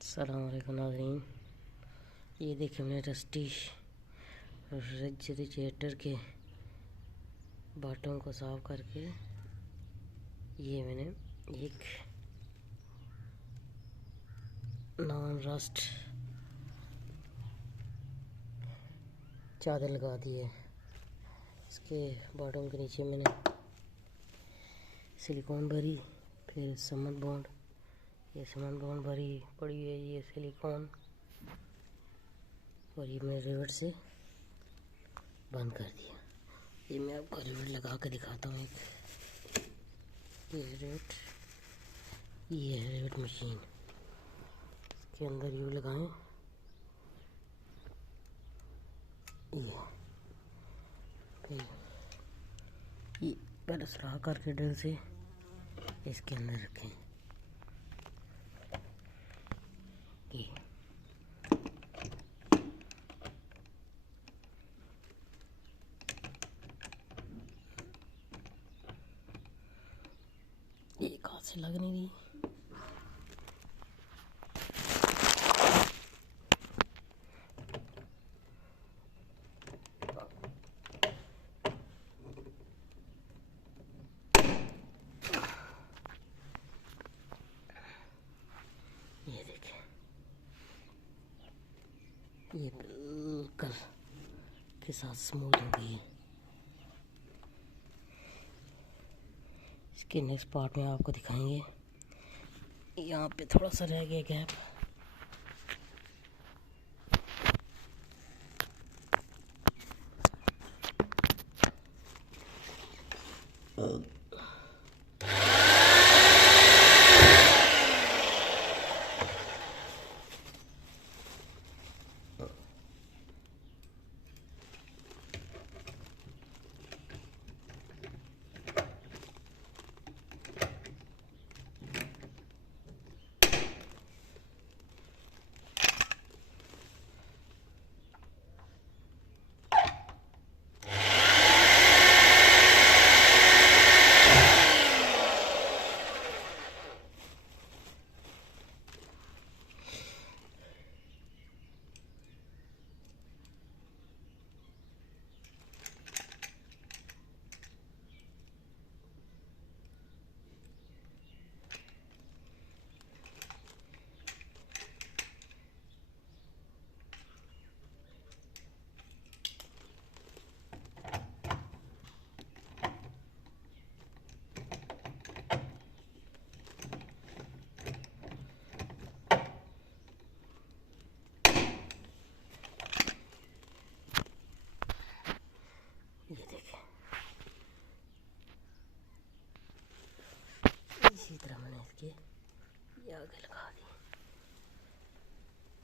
अस्सलाम वालेकुम नाज़रीन। ये देखिए मैंने रस्टी रेफ्रिजरेटर के बॉटम को साफ करके ये मैंने एक नॉन रस्ट चादर लगा दी है। इसके बॉटम के नीचे मैंने सिलिकॉन भरी, फिर सीमेंट बॉन्ड, ये सीमेंट बॉन्ड भरी पड़ी है, ये सिलिकॉन, और ये मैं रिवेट से बंद कर दिया। ये मैं आपको रिवेट लगा के दिखाता हूँ। ये रिवेट, ये है रिवेट मशीन। इसके अंदर यू लगाएं, ये पहले सुराख करके ड्रिल से इसके अंदर रखें। ये हाथ से लग नहीं रही। ये देखिए, ये बिल्कुल के साथ स्मूथ हो गई है। इसके नेक्स्ट पार्ट में आपको दिखाएंगे। यहाँ पे थोड़ा सा रह गया गैप, ये देखिए इसी तरह मैंने इसके ये आगे लगा दी।